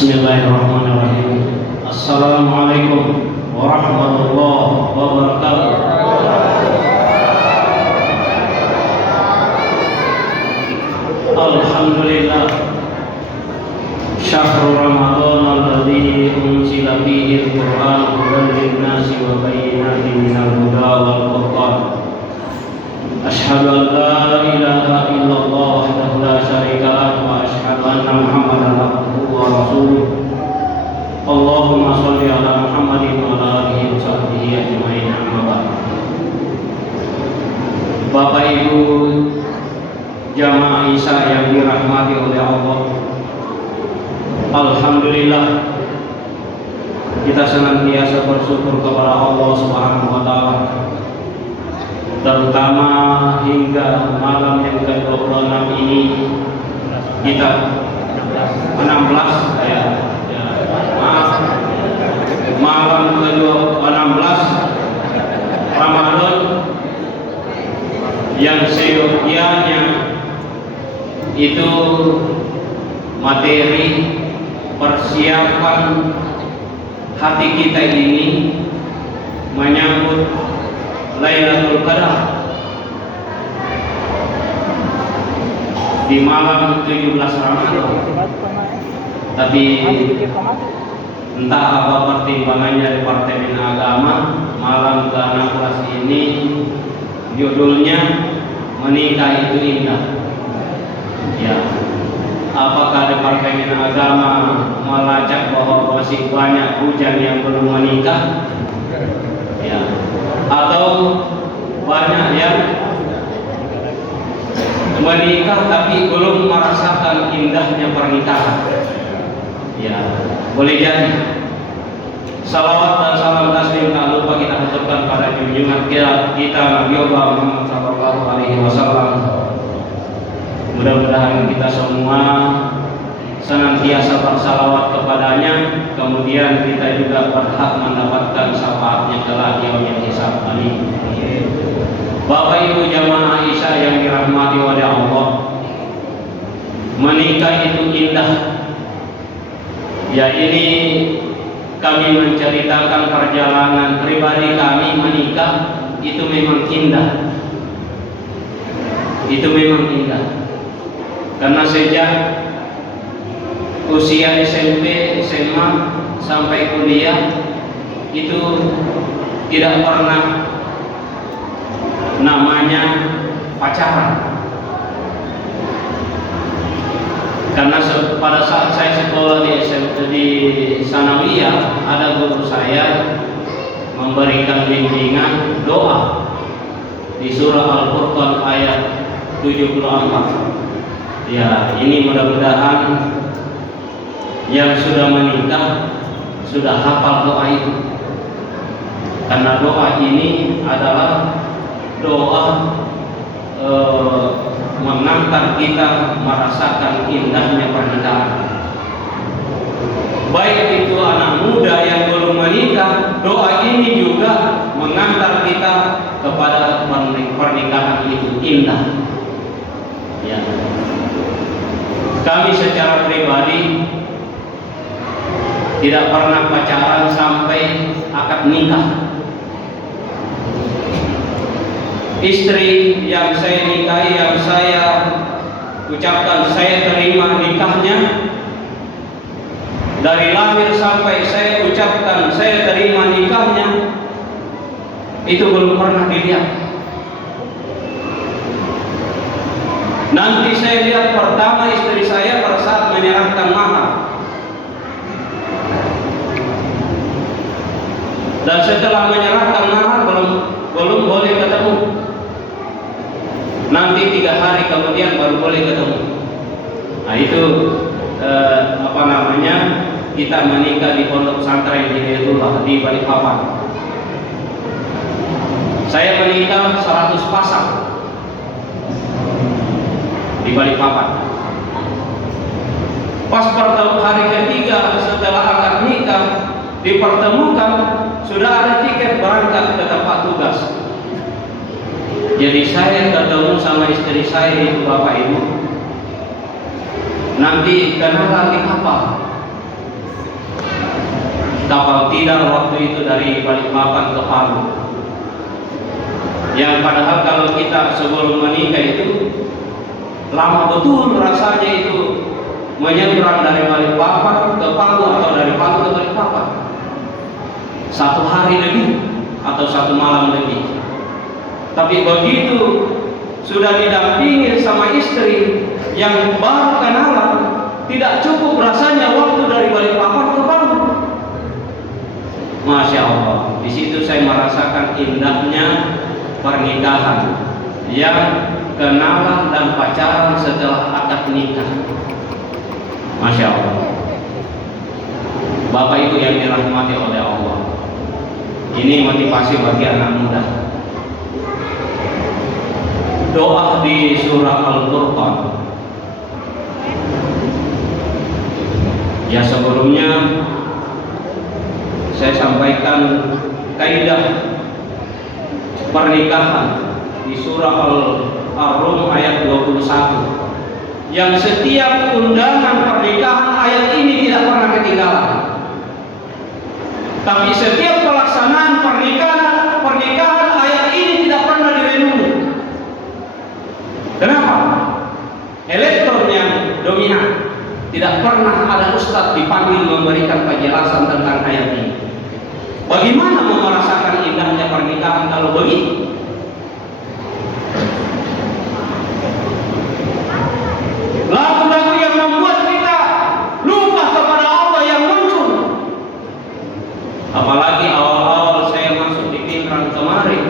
Bismillahirrahmanirrahim. Assalamualaikum warahmatullahi wabarakatuh. Alhamdulillah. Syahrul Ramadan alladzi unzila fihi al-Qur'an hudan lin-nasi wa bayyinatin minal huda wal furqan. Asyhadu an la ilaha illallah wahdahu la syarika lahu wa asyhadu anna Muhammadan abduhu wa rasuluh. Allahumma shalli ala Muhammadin wa ala alihi wa sahbihi ajma'in. Amma ba'd. Bapak Ibu jamaah Isya yang dirahmati oleh Allah, alhamdulillah kita senantiasa bersyukur kepada Allah Subhanahu wa taala, terutama hingga malam yang ke-26 ini kita 16 ya, maaf, malam ke-16 Ramadan yang seyogianya itu materi persiapan hati kita ini menyambut Lailatul Qadar di malam 17 Ramadan. Tapi entah apa pertimbangannya Departemen Agama, malam ke-16 ini judulnya menikah itu indah. Ya, apakah Departemen Agama melacak bahwa masih banyak hujan yang belum menikah? Ya, atau banyak yang menikah tapi belum merasakan indahnya pernikahan? Ya, boleh jadi. Salawat dan salam taslim tak lupa kita haturkan pada junjungan kita Nabi Muhammad sallallahu alaihi wasallam. Mudah-mudahan kita semua senantiasa bersalawat kepadanya, kemudian kita juga berhak mendapatkan syafaatnya kelak yaumul hisab. Amin. Bapak Ibu jamaah Isya yang dirahmati oleh Allah, menikah itu indah. Ya, ini kami menceritakan perjalanan pribadi kami menikah, itu memang indah. Itu memang indah. Karena sejak usia SMP, SMA sampai kuliah itu tidak pernah namanya pacaran. Karena pada saat saya sekolah di SMP di Sanawiyah, ada guru saya memberikan bimbingan doa di surah Al-Furqan ayat 74. Ya, ini mudah-mudahan yang sudah menikah sudah hafal doa itu. Karena doa ini adalah doa mengantar kita merasakan indahnya pernikahan. Baik itu anak muda yang belum menikah, doa ini juga mengantar kita kepada pernikahan itu indah. Ya. Kami secara pribadi tidak pernah pacaran sampai akad nikah. Istri yang saya nikahi, yang saya ucapkan saya terima nikahnya, dari lahir sampai saya ucapkan saya terima nikahnya, itu belum pernah dilihat. Nanti saya lihat pertama istri saya pada saat menyerahkan mahar, dan setelah menyerahkan mahar belum boleh ketemu. Nanti 3 hari kemudian baru boleh ketemu. Nah itu kita menikah di pondok pesantren Hidayatullah di Balikpapan. Saya menikah 100 pasang di Balikpapan. Pas hari ketiga setelah akad nikah dipertemukan, sudah ada tiket berangkat ke tempat tugas. Jadi saya ketemu sama istri saya itu Bapak Ibu, nanti kenalan di kapal. kapal tidar waktu itu dari Balikpapan ke Palu. Yang padahal kalau kita sebelum menikah itu lama betul rasanya itu menyeberang dari Balikpapan ke Palu atau dari Palu ke Balikpapan. 1 hari lebih atau 1 malam lebih. Tapi begitu sudah didampingi sama istri yang baru kenalan, tidak cukup rasanya waktu dari Balikpapan ke Palu. Masya Allah, di situ saya merasakan indahnya pernikahan yang kenalan dan pacaran setelah akad nikah. Masya Allah. Bapak Ibu yang dirahmati oleh Allah, ini motivasi bagi anak muda. Doa di surah Al-Furqan. Ya, sebelumnya saya sampaikan kaidah pernikahan di surah Al-Rum ayat 21, yang setiap undangan pernikahan ayat ini tidak pernah ketinggalan. Tapi setiap pelaksanaan pernikahan ayat ini tidak pernah direnungi. Kenapa? Elektron yang dominan. Tidak pernah ada ustadz dipanggil memberikan penjelasan tentang ayat ini. Bagaimana mau merasakan indahnya pernikahan kalau begitu? Lagu-lagu yang membuat kita lupa kepada Allah yang muncul. Apalagi awal-awal saya masuk di Pinrang kemarin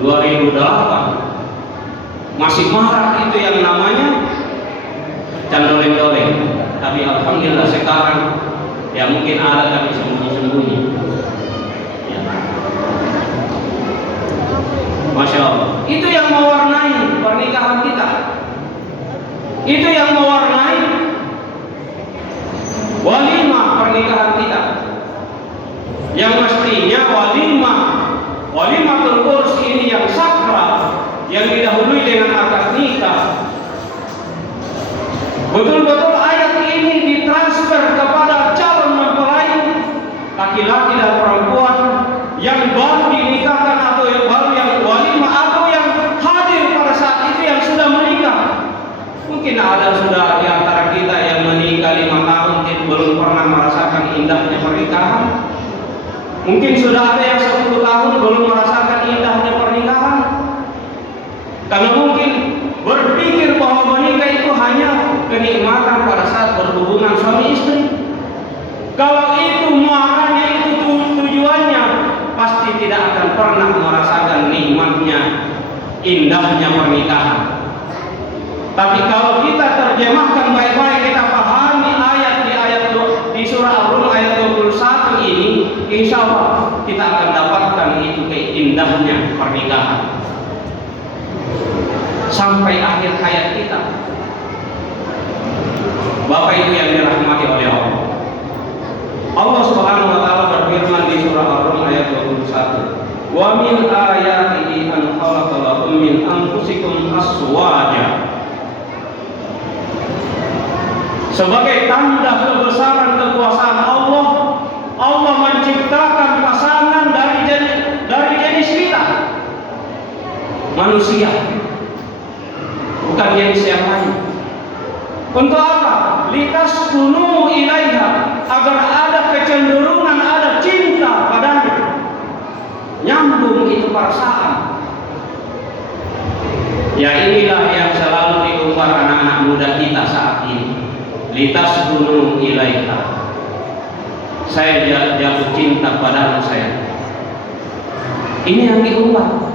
2008, masih marak itu yang namanya candoleng-doleng. Tapi alhamdulillah sekarang ya mungkin ada tapi sembunyi-sembunyi. Ya. Masya Allah. Itu yang mewarnai pernikahan kita. Itu yang mewarnai walimah pernikahan kita. Yang mestinya walimatul urs ini yang sakral, yang didahului dengan akad nikah. Betul-betul ayat ini ditransfer kepada calon mempelai laki-laki dan perempuan yang baru dinikahkan atau yang baru yang walimah atau yang hadir pada saat itu yang sudah menikah. Mungkin ada sudah di antara kita yang menikah 5 tahun belum pernah merasakan indahnya pernikahan. Mungkin sudah ada yang 10 tahun belum merasakan indahnya pernikahan. Karena mungkin berpikir bahwa menikah itu hanya kenikmatan pada saat berhubungan suami istri. Kalau itu muaranya, itu tujuannya, pasti tidak akan pernah merasakan nikmatnya, indahnya pernikahan. Tapi kalau kita terjemahkan baik-baik, kita pahami ayat di surah Al-Rum ayat 21 ini, insya Allah kita akan dapatkan itu keindahnya pernikahan sampai akhir hayat kita. Bapak Ibu yang dirahmati oleh Allah, Allah Subhanahu wa taala berfirman di surah Ar-Rum ayat 21, "Wa min ayatihi an khalaqa lakum min anfusikum azwaja." Sebagai tanda kebesaran kekuasaan Allah, Allah menciptakan pasangan dari jenis kita, manusia, bukan jenis yang lain. Untuk apa? Litaskunu ilaiha, agar ada kecenderungan, ada cinta padanya, nyambung itu perasaan. Ya, inilah yang selalu diumbar anak-anak muda kita saat ini. Litaskunu ilaiha, saya jatuh cinta pada anak saya. Ini yang diumbar.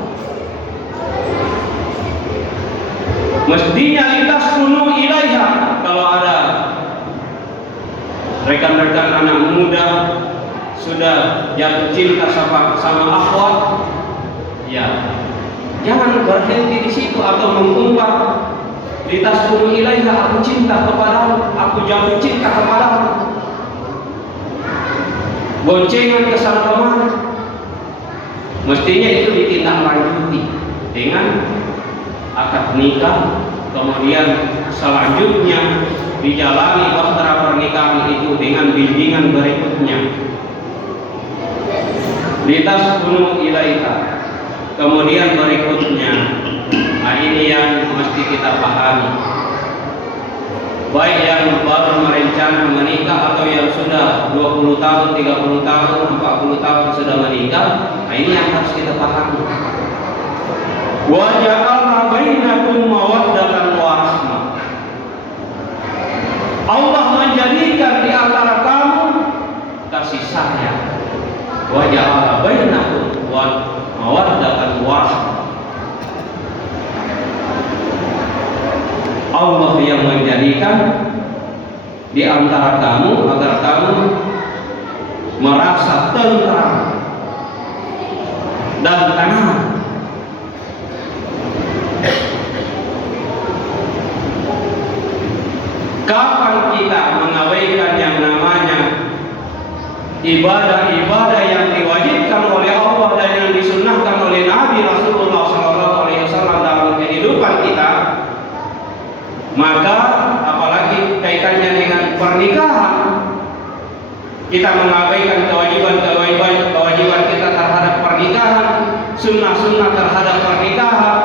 Mestinya litaskunu ilaiha. Kalau ada rekan-rekan anak muda sudah jatuh cinta sama akhwat, ya jangan berhenti di situ atau mengumbar litaskunu ilaiha, aku cinta kepadamu, aku jatuh cinta kepadamu. Boncengan ke sana kemari, mestinya itu ditindaklanjuti dengan akad nikah, kemudian selanjutnya dijalani bahtera pernikahan itu dengan bimbingan berikutnya. litaskunu ilaiha. Kemudian berikutnya, nah ini yang mesti kita pahami, baik yang baru merencana menikah atau yang sudah 20 tahun, 30 tahun, 40 tahun sudah menikah. Nah ini yang harus kita pahami. Wa ja'alna bainakum mawaddatan wa rahmah. Allah menjadikan di antara kamu kasih sayang. Wa ja'alna bainakum mawaddatan wa rahmah. Allah yang menjadikan di antara kamu agar kamu merasa tentram dan tenang. Kapan kita mengabaikan yang namanya ibadah-ibadah yang diwajibkan oleh Allah dan yang disunnahkan oleh Nabi Rasulullah SAW dalam kehidupan kita? Maka apalagi kaitannya dengan pernikahan, kita mengabaikan kewajiban kita terhadap pernikahan, sunnah-sunnah terhadap pernikahan,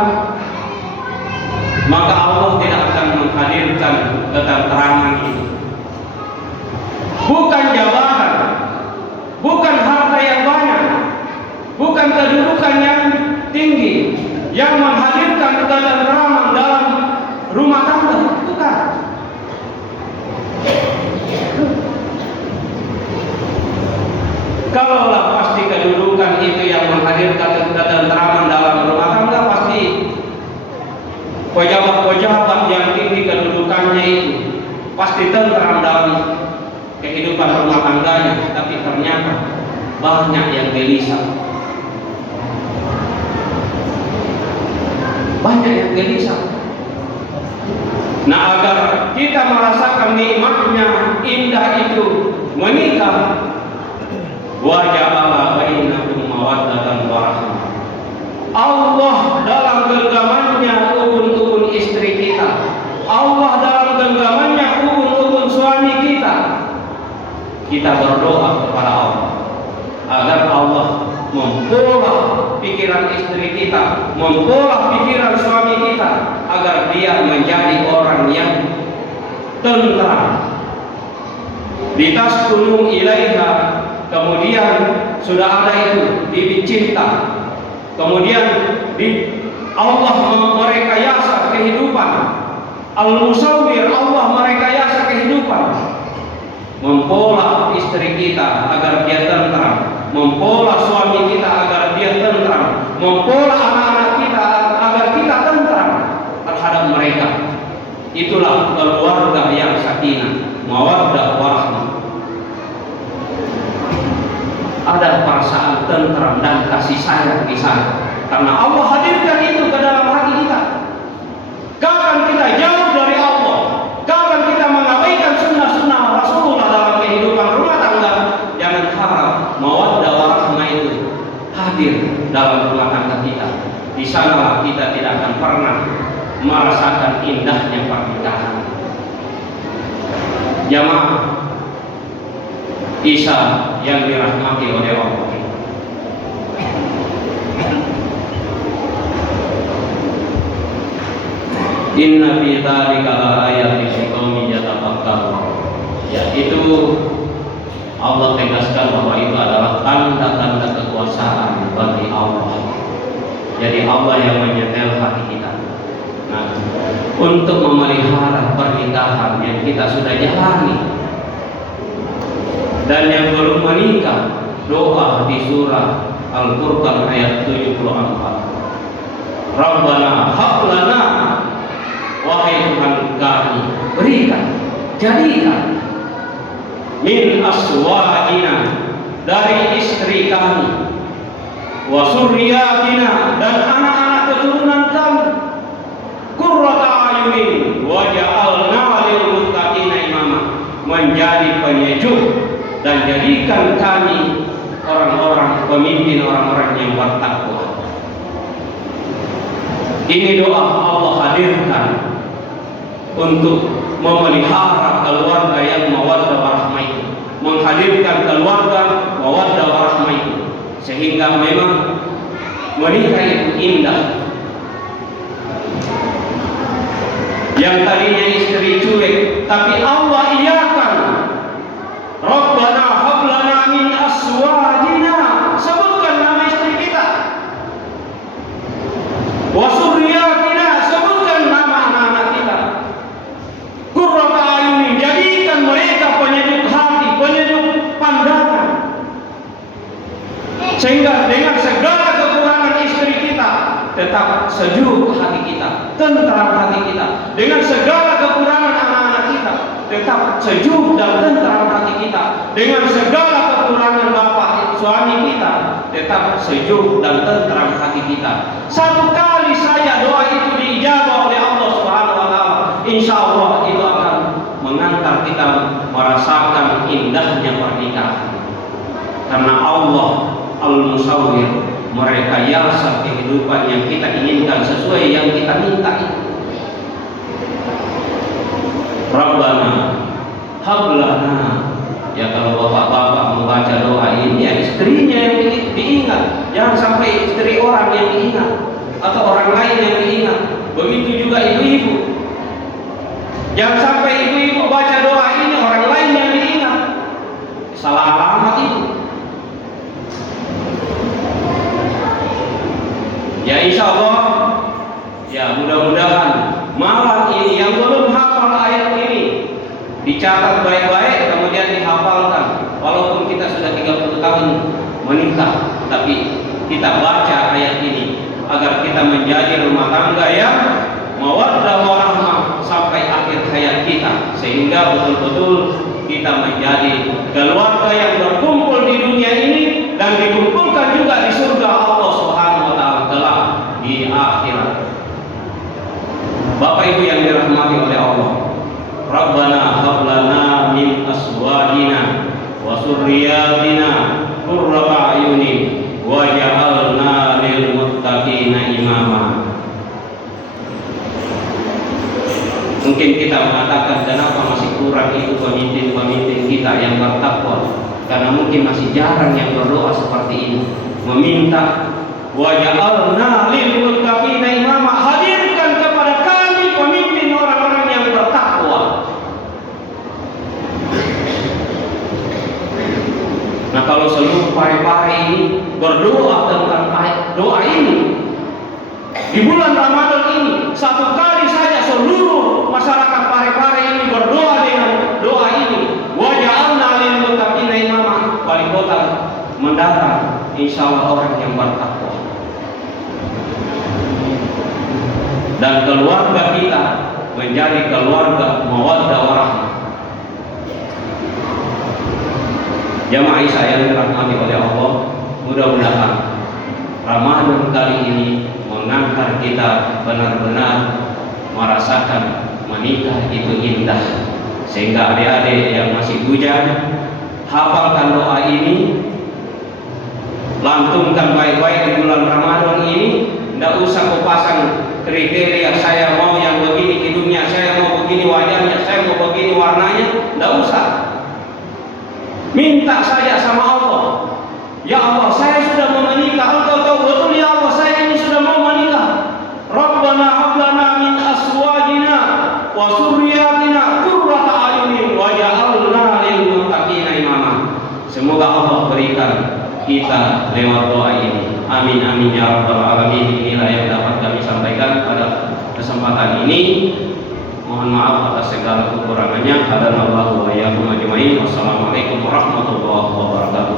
maka Allah tidak akan menghadirkan ketentraman itu. Bukan jabatan, bukan harta yang banyak, bukan kedudukan yang tinggi yang menghadirkan ketentraman dalam rumah tangga, bukan. Kalaulah pasti kedudukan itu yang menghadirkan ketentraman dalam rumah tangga, pasti pejabat-pejabat yang tinggi kedudukannya itu pasti tentram dalam kehidupan rumah tangganya. Tapi ternyata banyak yang gelisah, banyak yang gelisah. Nah, agar kita merasakan nikmatnya indah itu menikah, wa ja'ala bainakum mawaddatan wa rahmah. Allah dalam genggamannya ubun-ubun istri kita, Allah dalam genggamannya ubun-ubun suami kita. Kita berdoa kepada Allah agar Allah mempola pikiran istri kita, mempola pikiran suami kita, agar dia menjadi orang yang tentram. Litaskunu ilaiha, kemudian sudah ada itu bibit cinta, kemudian Allah merekayasa kehidupan. Al-Musawwir, Allah merekayasa kehidupan, mempola istri kita agar dia tentram, mempola suami kita agar dia tentram, mempola anak-anak kita agar kita tentram terhadap mereka. Itulah keluarga yang sakinah, mawaddah warahmah. Ada perasaan tentram dan kasih sayang di sana, karena Allah hadirkan itu ke dalam hati kita. Kapan kita jauh dari Allah, kapan kita mengabaikan sunnah-sunnah Rasulullah dalam kehidupan rumah tangga, jangan harap mawaddah warahmah itu hadir dalam rumah tangga kita. Di sanalah kita tidak akan pernah merasakan indahnya pernikahan. Jamaah Isa yang dirahmati oleh Allah, inna fi dzalika laayatin liqaumin yatafakkarun. Ya, itu Allah tegaskan bahwa itu adalah tanda-tanda kekuasaan bagi Allah. Jadi Allah yang menyetel hati kita. Nah, untuk memelihara pernikahan yang kita sudah jalani dan yang belum menikah, doa di surah Al-Furqan ayat 74. Rabbana hab lana, wahai Tuhan kami, berikan, jadikan min aswajina, dari istri kami, wa surriyatina, dan anak-anak keturunan kami, qurrata ayunin waj'alna lil muttaqina imama, menjadi penyejuk dan jadikan kami orang-orang pemimpin, orang-orang yang bertakwa. Ini doa Allah hadirkan untuk memelihara keluarga yang mawaddah warahmah itu, menghadirkan keluarga mawaddah warahmah itu. Sehingga memang menikah itu indah. Yang tadinya istri cuek, tapi Allah iakan. Rabbana hab lana min azwajina, sebutkan nama istri kita. Wa dzurriyyatina, sebutkan nama anak-anak kita. Qurrata a'yunin, jadikan mereka penyejuk hati, penyejuk pandangan. Sehingga dengan segala kekurangan istri kita tetap sejuk hati kita, tentram hati kita. Dengan segala kekurangan anak-anak kita tetap sejuk dan tentram hati kita. Dengan segala kekurangan bapak suami kita tetap sejuk dan tentram hati kita. Satu kali saja doa itu diijabah oleh Allah Subhanahu wa taala, insya Allah itu akan mengantar kita merasakan indahnya pernikahan. Karena Allah Al-Musawwir merekayasa kehidupan yang kita inginkan sesuai yang kita minta itu. Rabbana hablana, ya kalau bapak-bapak membaca doa ini ya istrinya yang diingat, jangan sampai istri orang yang diingat atau orang lain yang diingat. Begitu juga ibu-ibu, jangan sampai ibu-ibu baca doa ini orang lain yang diingat, salah alamat itu. Ya insya Allah, ya mudah-mudahan malam ini yang belum hafal ayat ini dicatat baik-baik, kemudian dihafalkan. Walaupun kita sudah 30 tahun menikah, tapi kita baca ayat ini agar kita menjadi rumah tangga yang mawaddah warahmah sampai akhir hayat kita, sehingga betul-betul kita menjadi keluarga yang berkumpul di dunia ini dan dikumpulkan juga di surga Allah Subhanahu wa taala kelak di akhirat. Bapak Ibu yang dirahmati oleh Allah, Rabbana hab lana min azwajina wa dzurriyyatina qurrata a'yunin waj'alna lil muttaqina imama. Mungkin kita mengatakan kenapa masih kurang itu pemimpin-pemimpin kita yang bertakwa, karena mungkin masih jarang yang berdoa seperti ini, meminta waj'alna lil muttaqina imama, hadirkan kepada kami pemimpin orang-orang yang bertakwa. Nah, kalau seluruh pare-pare ini berdoa tentang doa ini di bulan Ramadan ini, satu kali saja seluruh masyarakat pare-pare ini berdoa dengan doa ini, waj'alna lil muttaqina imama, wali kota mendatang insya Allah orang yang bertakwa. Dan keluarga kita menjadi keluarga mawaddah warahmah. Jamaah saya dirahmati oleh Allah, mudah-mudahan Ramadan kali ini mengantar kita benar-benar merasakan menikah itu indah, sehingga adik-adik yang masih bujang hafalkan doa ini, lantunkan baik-baik di bulan Ramadan ini. Tidak usah kau pasang kriteria, saya mau yang begini hidungnya, saya mau begini wajahnya, saya mau begini warnanya. Tidak usah. Minta saja sama Allah, ya Allah saya sudah mau menikah, Engkau tahu betul ya Allah saya ini sudah mau menikah. Rabbana hab lana min azwajina wa dzurriyyatina qurrata a'yunin waj'alna lil muttaqina imama. Semoga Allah berikan kita lewat doa ini. Amin amin ya rabbal alamin. Inilah yang dapat kami sampaikan pada kesempatan ini. Mohon maaf atas segala kekurangannya. Hadanallahu wa iyyakum ajmain. Wassalamualaikum warahmatullahi wabarakatuh.